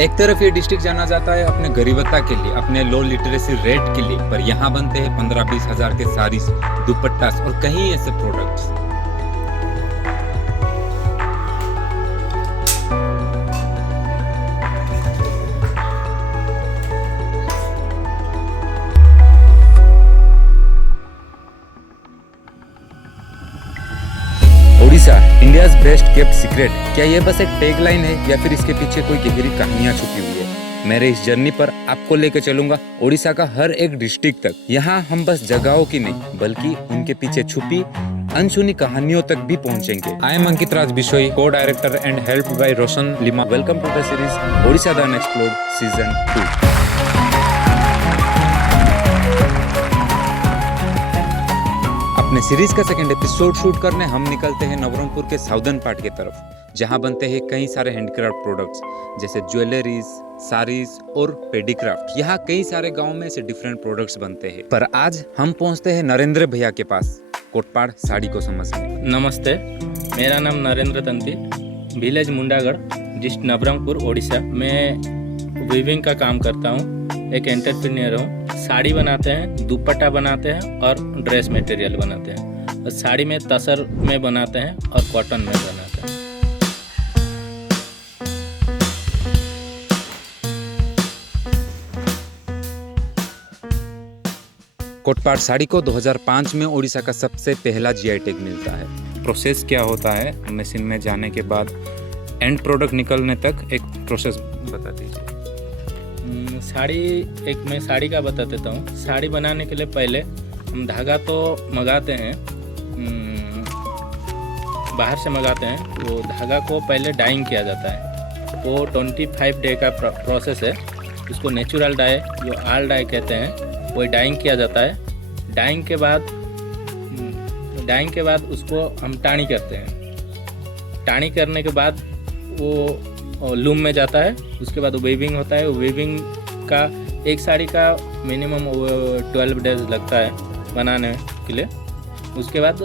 एक तरफ ये डिस्ट्रिक्ट जाना जाता है अपने गरीबता के लिए, अपने लो लिटरेसी रेट के लिए, पर यहाँ बनते हैं 15-20 हजार के साड़ीज, दुपट्टास और कई ऐसे products. Odisha, India's best kept secret. क्या ये बस एक टैगलाइन है या फिर इसके पीछे कोई गहरी कहानियां छुपी हुई है? मेरे इस जर्नी पर आपको लेकर चलूंगा ओडिशा का हर एक डिस्ट्रिक्ट तक। यहाँ हम बस जगहों की नहीं बल्कि उनके पीछे छुपी अनसुनी कहानियों तक भी पहुंचेंगे। I am Ankit Raj Bishoi, co director and helped by Roshan Lima. Welcome to the series Odisha the unexplored season 2। अपने सीरीज का सेकंड एपिसोड शूट करने हम निकलते हैं नवरंगपुर के साउदर्न पार्ट की तरफ, जहां बनते हैं कई सारे हैंडक्राफ्ट प्रोडक्ट्स जैसे ज्वेलरीज, साड़ीज और पेडीक्राफ्ट। यहाँ कई सारे गांव में से डिफरेंट प्रोडक्ट्स बनते हैं, पर आज हम पहुंचते हैं नरेंद्र भैया के पास कोटपाड़ साड़ी को समझने। नमस्ते, मेरा नाम नरेंद्र तंती, विलेज मुंडागढ़, डिस्ट्रिक्ट नवरंगपुर, ओडिशा। मैं वीविंग का काम करता हूँ, एक एंटरप्रेन्योर हूँ। साड़ी बनाते हैं, दुपट्टा बनाते हैं और ड्रेस मटेरियल बनाते हैं। और साड़ी में तसर में बनाते हैं और कॉटन में बनाते हैं। कोटपाड़ साड़ी को 2005 में ओडिशा का सबसे पहला जीआई टैग मिलता है। प्रोसेस क्या होता है, मशीन में जाने के बाद एंड प्रोडक्ट निकलने तक एक प्रोसेस बता दीजिए। मैं साड़ी का बता देता हूँ। साड़ी बनाने के लिए पहले हम धागा तो मंगाते हैं, बाहर से मंगाते हैं। वो धागा को पहले डाइंग किया जाता है। वो 25 डे का प्रोसेस है। उसको नेचुरल डाई, जो आल डाई कहते हैं, वो डाइंग किया जाता है। डाइंग के बाद उसको हम टानी करते हैं। टानी करने के बाद वो लूम में जाता है। उसके बाद वीविंग होता है। वीविंग का एक साड़ी का मिनिमम 12 डेज लगता है बनाने के लिए। उसके बाद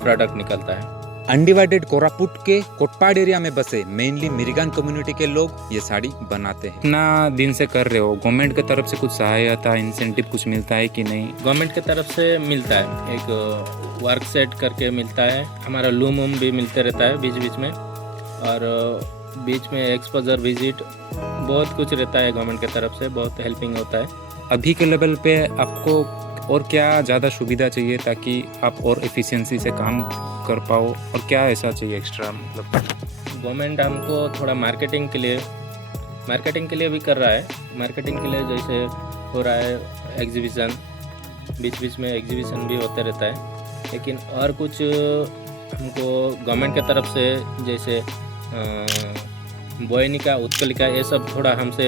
प्रोडक्ट निकलता है। अनडिवाइडेड कोरापुट के कोटपाड़ एरिया में बसे मेनली मिरिगान कम्युनिटी के लोग ये साड़ी बनाते हैं। कितना दिन से कर रहे हो? गवर्नमेंट की तरफ से कुछ सहायता, इंसेंटिव कुछ मिलता है कि नहीं? गवर्नमेंट की तरफ से मिलता है, एक वर्क सेट करके मिलता है। हमारा लूम वूम भी मिलते रहता है बीच बीच में, और बीच में एक्सपोजर विजिट बहुत कुछ रहता है। गवर्नमेंट की तरफ से बहुत हेल्पिंग होता है। अभी के लेवल पे आपको और क्या ज़्यादा सुविधा चाहिए ताकि आप और एफिशिएंसी से काम कर पाओ, और क्या ऐसा चाहिए एक्स्ट्रा? मतलब गवर्नमेंट हमको थोड़ा मार्केटिंग के लिए भी कर रहा है। मार्केटिंग के लिए जैसे हो रहा है एग्जीबिशन, बीच बीच में एग्जीबिशन भी होते रहता है। लेकिन और कुछ हमको गवर्नमेंट की तरफ से जैसे बोयनिका, उत्कलिका, ये सब थोड़ा हमसे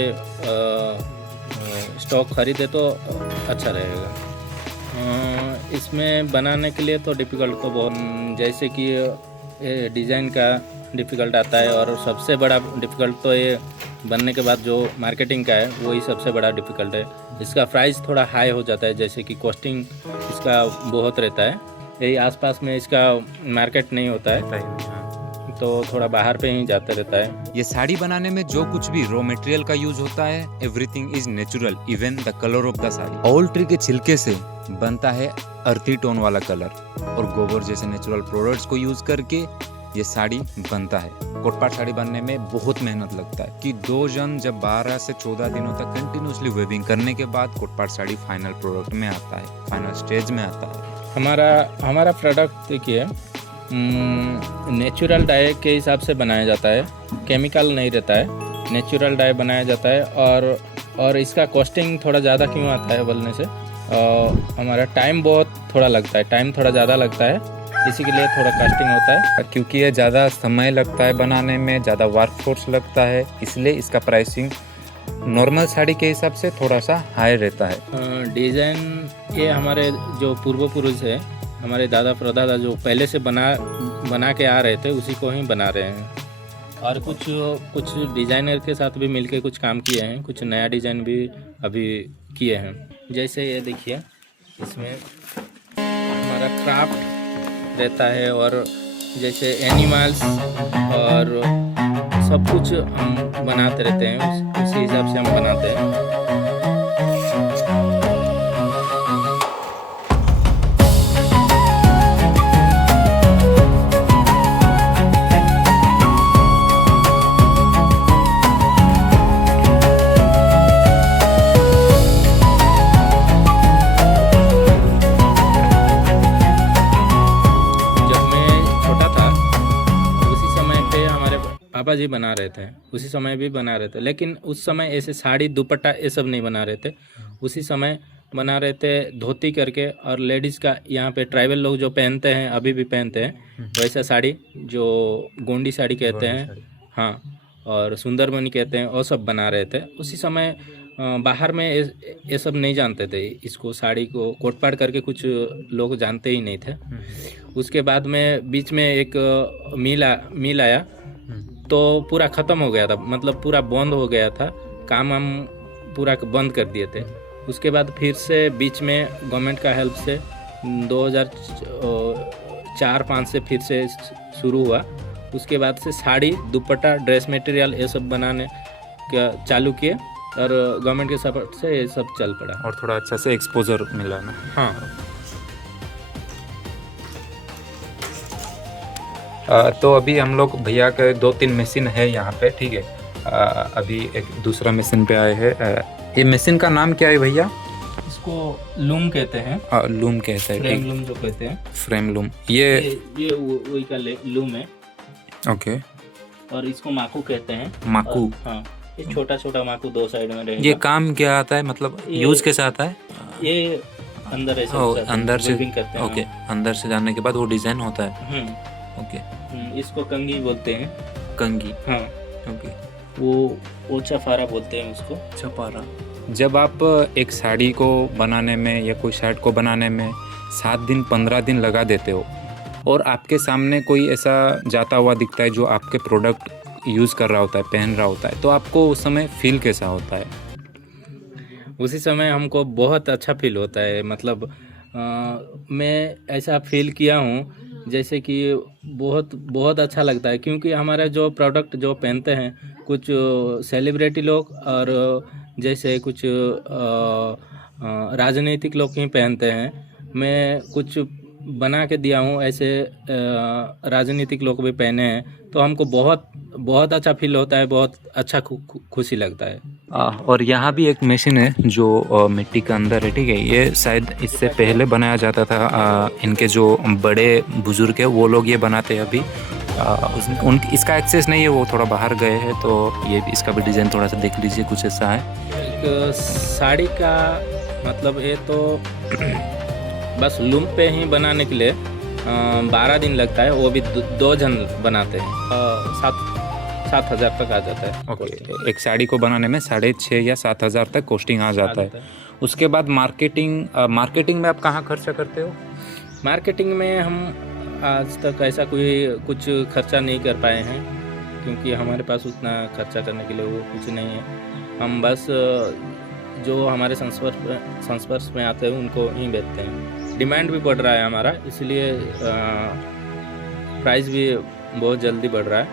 स्टॉक खरीदे तो अच्छा रहेगा। इसमें बनाने के लिए तो डिफ़िकल्ट तो बहुत, जैसे कि ये डिज़ाइन का डिफ़िकल्ट आता है, और सबसे बड़ा डिफ़िकल्ट तो ये बनने के बाद जो मार्केटिंग का है वही सबसे बड़ा डिफ़िकल्ट है। इसका प्राइस थोड़ा हाई हो जाता है, जैसे कि कॉस्टिंग इसका बहुत रहता है। यही आसपास में इसका मार्केट नहीं होता है, तो थोड़ा बाहर पे ही जाते रहता है। ये साड़ी बनाने में जो कुछ भी रॉ मटेरियल का यूज होता है, everything is natural, even the colour of the sari. ओल ट्री के छिलके से बनता है अर्थी टोन वाला कलर, और गोबर जैसे नेचुरल प्रोडक्ट्स को यूज करके ये साड़ी बनता है। कोटपाड़ साड़ी बनने में बहुत मेहनत लगता है कि 2 जन जब 12 से 14 दिनों तक कंटिन्यूसली वेविंग करने के बाद कोटपाड़ साड़ी फाइनल प्रोडक्ट में आता है, फाइनल स्टेज में आता है। हमारा प्रोडक्ट देखिए, नेचुरल डाई के हिसाब से बनाया जाता है। केमिकल नहीं रहता है, नेचुरल डाई बनाया जाता है। और इसका कॉस्टिंग थोड़ा ज़्यादा क्यों आता है बोलने से, हमारा टाइम बहुत थोड़ा लगता है, टाइम थोड़ा ज़्यादा लगता है, इसी के लिए थोड़ा कॉस्टिंग होता है। क्योंकि ये ज़्यादा समय लगता है बनाने में, ज़्यादा वर्कफोर्स लगता है, इसलिए इसका प्राइसिंग नॉर्मल साड़ी के हिसाब से थोड़ा सा हाई रहता है। डिज़ाइन ये हमारे जो पूर्वपुरुष है, हमारे दादा परदादा जो पहले से बना के आ रहे थे, उसी को ही बना रहे हैं। और कुछ डिज़ाइनर के साथ भी मिलके कुछ काम किए हैं, कुछ नया डिज़ाइन भी अभी किए हैं। जैसे ये देखिए, इसमें हमारा क्राफ्ट रहता है, और जैसे एनिमल्स और सब कुछ हम बनाते रहते हैं, उसी हिसाब से हम बनाते हैं। पापा जी बना रहे थे, उसी समय भी बना रहे थे, लेकिन उस समय ऐसे साड़ी दुपट्टा ये सब नहीं बना रहे थे। उसी समय बना रहे थे धोती करके, और लेडीज़ का यहाँ पे ट्राइबल लोग जो पहनते हैं, अभी भी पहनते हैं वैसा साड़ी, जो गोंडी साड़ी कहते हैं, हाँ, और सुंदरबनी कहते हैं, वो सब बना रहे थे। उसी समय बाहर में ये सब नहीं जानते थे, इसको साड़ी को कोटपाट करके कुछ लोग जानते ही नहीं थे। उसके बाद में बीच में एक मिल आया, तो पूरा ख़त्म हो गया था, मतलब पूरा बंद हो गया था, काम हम पूरा बंद कर दिए थे। उसके बाद फिर से बीच में गवर्नमेंट का हेल्प से 2004-05 से फिर से शुरू हुआ। उसके बाद से साड़ी, दुपट्टा, ड्रेस मटेरियल ये सब बनाने का चालू किए, और गवर्नमेंट के सपोर्ट से ये सब चल पड़ा, और थोड़ा अच्छा से एक्सपोजर मिला ना। हाँ। तो अभी हम लोग भैया के 2-3 मशीन है यहाँ पे, ठीक है। अभी एक दूसरा मशीन पे आए हैं। ये मशीन का नाम क्या है भैया? इसको लूम कहते हैं। लूम कहते हैं, फ्रेम लूम जो कहते हैं, फ्रेम लूम। ये वही का लूम है। ओके। और इसको माकू कहते हैं। माकू, हाँ। ये छोटा छोटा माकू 2 साइड में रहेगा। ये काम क्या आता है, मतलब यूज कैसे आता है? ये अंदर ऐसे अंदर से करते हैं। ओके, अंदर से जाने के बाद वो डिजाइन होता है। ओके। इसको कंगी बोलते हैं। कंगी, हाँ। ओके। वो चफारा बोलते हैं उसको। चपारा। जब आप एक साड़ी को बनाने में या कोई शर्ट को बनाने में 7 दिन 15 दिन लगा देते हो, और आपके सामने कोई ऐसा जाता हुआ दिखता है जो आपके प्रोडक्ट यूज़ कर रहा होता है, पहन रहा होता है, तो आपको उस समय फील कैसा होता है? उसी समय हमको बहुत अच्छा फील होता है। मतलब मैं ऐसा फील किया हूँ जैसे कि बहुत बहुत अच्छा लगता है, क्योंकि हमारा जो प्रोडक्ट जो पहनते हैं, कुछ सेलिब्रिटी लोग और जैसे कुछ राजनीतिक लोग ही पहनते हैं। मैं कुछ बना के दिया हूँ, ऐसे राजनीतिक लोग भी पहने हैं, तो हमको बहुत बहुत अच्छा फील होता है, बहुत अच्छा खुशी लगता है। और यहाँ भी एक मशीन है जो मिट्टी के अंदर है, ठीक है। ये शायद इससे पहले बनाया जाता था, इनके जो बड़े बुजुर्ग है वो लोग ये बनाते हैं अभी। इसका एक्सेस नहीं है, वो थोड़ा बाहर गए हैं, तो ये इसका भी डिज़ाइन थोड़ा सा देख लीजिए, कुछ ऐसा है। एक साड़ी का मतलब ये तो बस लूम पे ही बनाने के लिए 12 दिन लगता है, वो भी 2 जन बनाते हैं। 7,000 तक आ जाता है। ओके। एक साड़ी को बनाने में 6,500 या 7,000 तक कॉस्टिंग आ जाता है। उसके बाद मार्केटिंग में आप कहाँ खर्चा करते हो? मार्केटिंग में हम आज तक ऐसा कुछ खर्चा नहीं कर पाए हैं, क्योंकि हमारे पास उतना खर्चा करने के लिए वो कुछ नहीं है। हम बस जो हमारे संस्पर्श में आते हैं उनको ही बेचते हैं। डिमांड भी बढ़ रहा है हमारा, इसलिए प्राइस भी बहुत जल्दी बढ़ रहा है।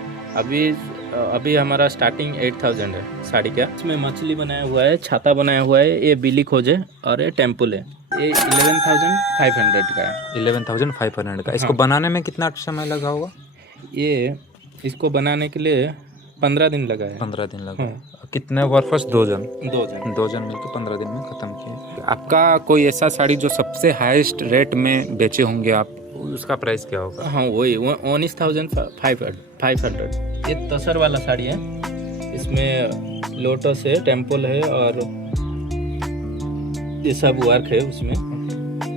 अभी हमारा स्टार्टिंग 8,000 है साड़ी का। इसमें मछली बनाया हुआ है, छाता बनाया हुआ है, ये बिली खोज है, और ये टेम्पल है। ये 11,500 का है। 11,500 का। इसको बनाने में कितना समय लगा होगा? ये इसको बनाने के लिए 15 दिन लगा है। 15 दिन लगा। कितने वर्कर्स? 2 जन मिलकर 15 दिन में ख़त्म किए। आपका कोई ऐसा साड़ी जो सबसे हाईएस्ट रेट में बेचे होंगे आप, उसका प्राइस क्या होगा? हाँ, वही 19,500। ये तसर वाला साड़ी है, इसमें लोटस है, टेम्पल है, और ये सब वर्क है उसमें।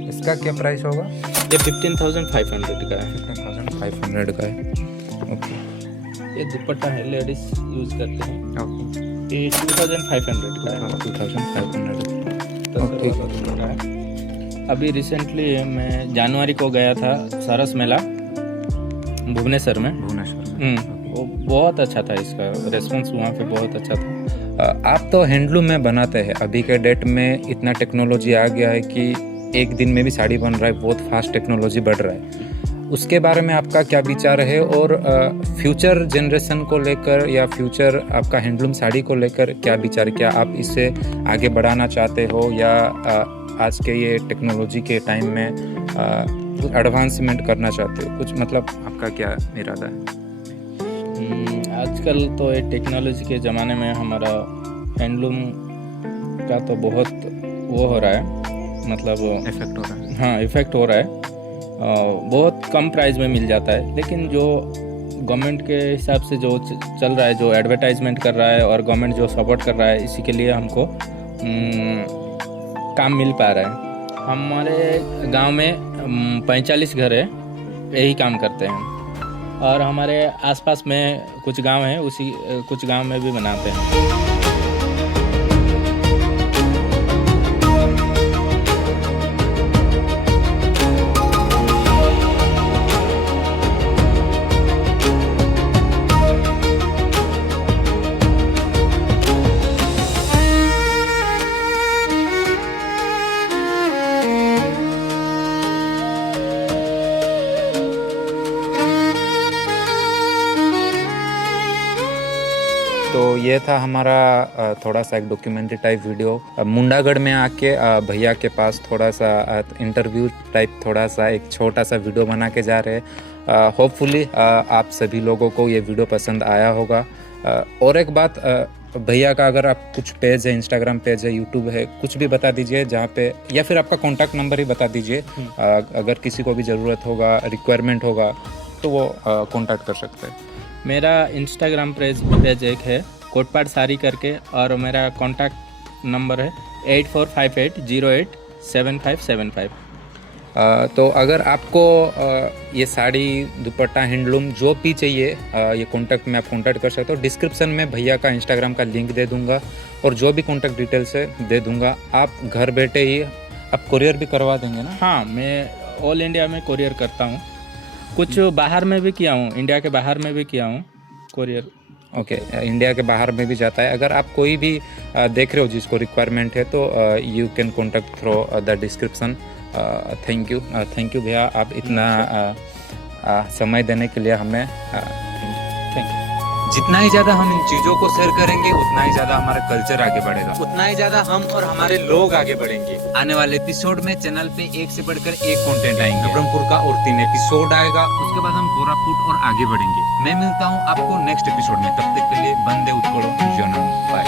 इसका क्या प्राइस होगा? ये 15,500 का है। 15,500 का है। ओके। ये दुपट्टा है, लेडीज यूज करते हैं। ओके। ये 2,500 का है। 2,500 का है। अभी रिसेंटली मैं जनवरी को गया था सरस मेला भुवनेश्वर में। वो बहुत अच्छा था, इसका रेस्पॉन्स वहाँ पे बहुत अच्छा था। आप तो हैंडलूम में बनाते हैं, अभी के डेट में इतना टेक्नोलॉजी आ गया है कि एक दिन में भी साड़ी बन रहा है, बहुत फास्ट टेक्नोलॉजी बढ़ रहा है। उसके बारे में आपका क्या विचार है, और फ्यूचर जनरेशन को लेकर या फ्यूचर आपका हैंडलूम साड़ी को लेकर क्या विचार, क्या आप इससे आगे बढ़ाना चाहते हो, या आज के ये टेक्नोलॉजी के टाइम में एडवांसमेंट करना चाहते हो? कुछ मतलब आपका क्या इरादा है? आजकल तो ये टेक्नोलॉजी के ज़माने में हमारा हैंडलूम का तो बहुत वो हो रहा है, मतलब इफेक्ट हो रहा है। हाँ, इफ़ेक्ट हो रहा है। बहुत कम प्राइस में मिल जाता है, लेकिन जो गवर्नमेंट के हिसाब से जो चल रहा है, जो एडवर्टाइजमेंट कर रहा है और गवर्नमेंट जो सपोर्ट कर रहा है, इसी के लिए हमको काम मिल पा रहा है। हमारे गांव में 45 घर है, यही काम करते हैं, और हमारे आसपास में कुछ गांव हैं, उसी कुछ गांव में भी बनाते हैं। तो ये था हमारा थोड़ा सा एक डॉक्यूमेंट्री टाइप वीडियो। मुंडागढ़ में आके भैया के पास थोड़ा सा इंटरव्यू टाइप थोड़ा सा एक छोटा सा वीडियो बना के जा रहे हैं। होपफुली आप सभी लोगों को ये वीडियो पसंद आया होगा। और एक बात, भैया का अगर आप कुछ पेज है, इंस्टाग्राम पेज है, यूट्यूब है, कुछ भी बता दीजिए जहाँ पे, या फिर आपका कॉन्टैक्ट नंबर ही बता दीजिए। अगर किसी को भी ज़रूरत होगा, रिक्वायरमेंट होगा, तो वो कॉन्टैक्ट कर सकते हैं। मेरा इंस्टाग्राम पेज एक है, कोटपाट साड़ी करके, और मेरा कॉन्टैक्ट नंबर है 8458087575। तो अगर आपको ये साड़ी, दुपट्टा, हैंडलूम जो भी चाहिए, ये कॉन्टैक्ट में आप कॉन्टैक्ट कर सकते हो। डिस्क्रिप्शन में भैया का इंस्टाग्राम का लिंक दे दूंगा, और जो भी कॉन्टैक्ट डिटेल्स है दे दूंगा। आप घर बैठे ही आप कुरियर भी करवा देंगे ना? हाँ, मैं ऑल इंडिया में कुरियर करता हूँ, कुछ बाहर में भी किया हूँ, इंडिया के बाहर में भी किया हूँ कुरियर। ओके, इंडिया के बाहर में भी जाता है। अगर आप कोई भी देख रहे हो जिसको रिक्वायरमेंट है, तो you can contact through the description. Thank you भैया, आप इतना समय देने के लिए हमें थैंक यू। जितना ही ज़्यादा हम इन चीज़ों को शेयर करेंगे, उतना ही ज़्यादा हमारा कल्चर आगे बढ़ेगा, उतना ही ज़्यादा हम और हमारे लोग आगे बढ़ेंगे। आने वाले एपिसोड में चैनल पे एक से बढ़कर एक कंटेंट आएंगे। नवरंगपुर का और 3 एपिसोड आएगा, उसके बाद हम कोरापुट और आगे बढ़ेंगे। मैं मिलता हूँ आपको नेक्स्ट एपिसोड में, तब तक के लिए बंदे उत्कल जन्म। बाय।